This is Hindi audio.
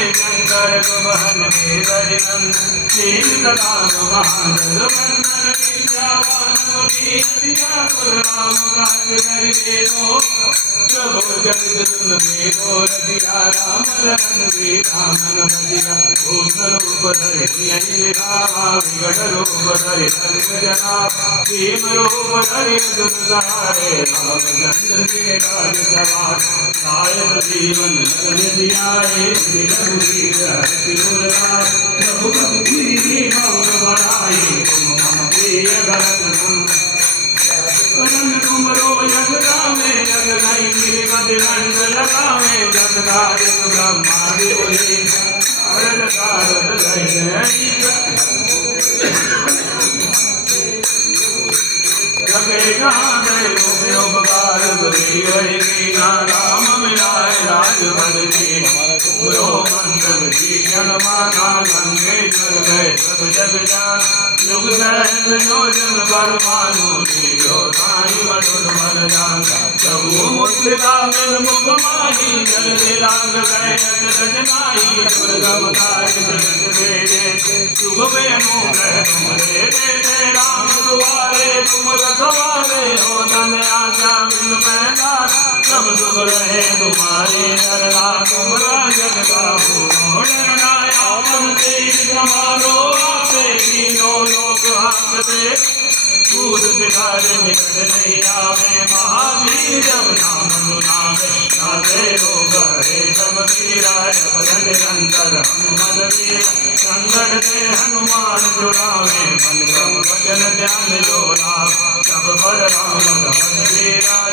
शंकर गुबहन वेदरिनम नीलकंठ महाजगवंदन विद्यावान राम काज करिबेरो प्रभु जगत सुन मेरो रतिया राम लखन सीता मन बजिया भूषण रूप धरि निराहा विकट रूप धरि सर्व जना भीम रूप धरि दुर्धारे रामचंद्र के काज सवार लायक जीवन लगन दियाए श्री रघुवीर हरि राय रघुपति की मौन बढ़ाई तुम मम प्रिय भरत पवन कुमरो यज्ञ गावे यज्ञ नहीं गिरिपति दंड लगावे जग कार्य ब्रह्मादि बोले भारत भारत जगे जहाँ गए उपकार बदी गई राम मिलाए राजपद जी तुमरो मंगल जी जनमाना गंगेश्वर गए सब जग जान युग सहस्र योजन पर मानो जो साई मधुर मन जान प्रभु मुद्रिका मिल मुख माही जल दिलांग गए अचरज नाई दुर्गम कार्य जगत वेदे शुभ वेणु कह तुमरे दे राम दुआरे तुम रखवारे हो धन आज्ञा मिल पैदा सब सुख रहे तुम्हारी दरगा तुमरा जग का भूलो डरनाया मन तेज समारो आपे तीनों लोक हाकते दूध पिघारे निकट नहीं आवे महावीर जब नाम सुनावे नाथे रोग हरे सब पीराय भजन निरंतर हनुमत वीर संकट से हनुमान छुड़ावे मन क्रम भजन ध्यान जो लाभ सब पर राम